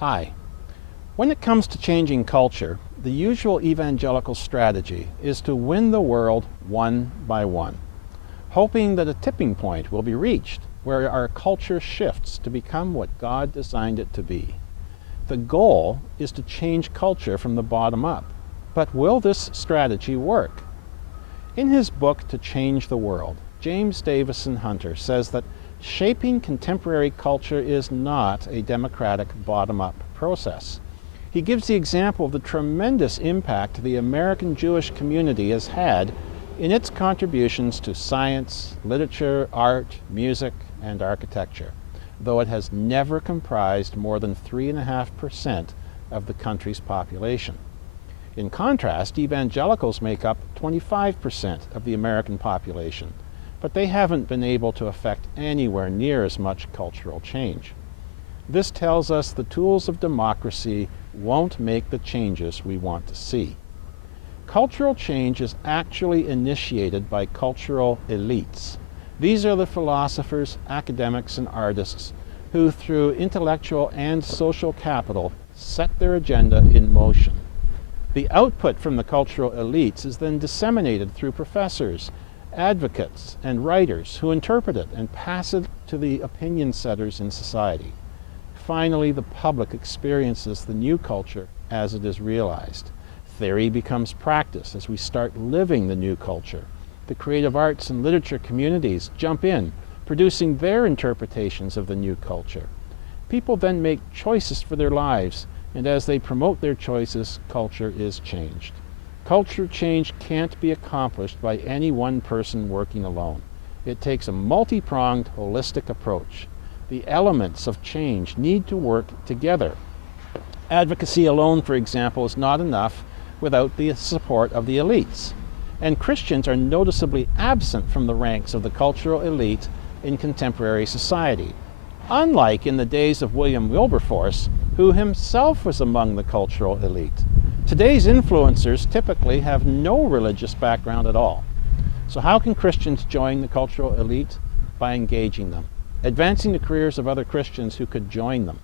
Hi. When it comes to changing culture, the usual evangelical strategy is to win the world one by one, hoping that a tipping point will be reached where our culture shifts to become what God designed it to be. The goal is to change culture from the bottom up. But will this strategy work? In his book, To Change the World, James Davison Hunter says that shaping contemporary culture is not a democratic bottom-up process. He gives the example of the tremendous impact the American Jewish community has had in its contributions to science, literature, art, music, and architecture, though it has never comprised more than 3.5% of the country's population. In contrast, evangelicals make up 25% of the American population, but they haven't been able to affect anywhere near as much cultural change. This tells us the tools of democracy won't make the changes we want to see. Cultural change is actually initiated by cultural elites. These are the philosophers, academics, and artists who, through intellectual and social capital, set their agenda in motion. The output from the cultural elites is then disseminated through professors, advocates, and writers who interpret it and pass it to the opinion setters in society. Finally, the public experiences the new culture as it is realized. Theory becomes practice as we start living the new culture. The creative arts and literature communities jump in, producing their interpretations of the new culture. People then make choices for their lives, and as they promote their choices, culture is changed. Culture change can't be accomplished by any one person working alone. It takes a multi-pronged, holistic approach. The elements of change need to work together. Advocacy alone, for example, is not enough without the support of the elites. And Christians are noticeably absent from the ranks of the cultural elite in contemporary society, unlike in the days of William Wilberforce, who himself was among the cultural elite. Today's influencers typically have no religious background at all. So how can Christians join the cultural elite? By engaging them, advancing the careers of other Christians who could join them,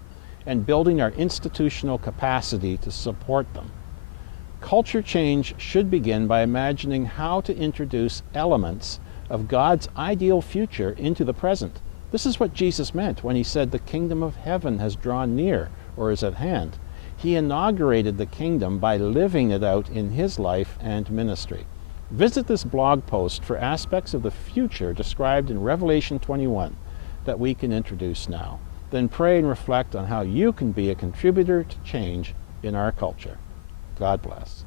and building our institutional capacity to support them. Culture change should begin by imagining how to introduce elements of God's ideal future into the present. This is what Jesus meant when he said the kingdom of heaven has drawn near or is at hand. He inaugurated the kingdom by living it out in his life and ministry. Visit this blog post for aspects of the future described in Revelation 21 that we can introduce now. Then pray and reflect on how you can be a contributor to change in our culture. God bless.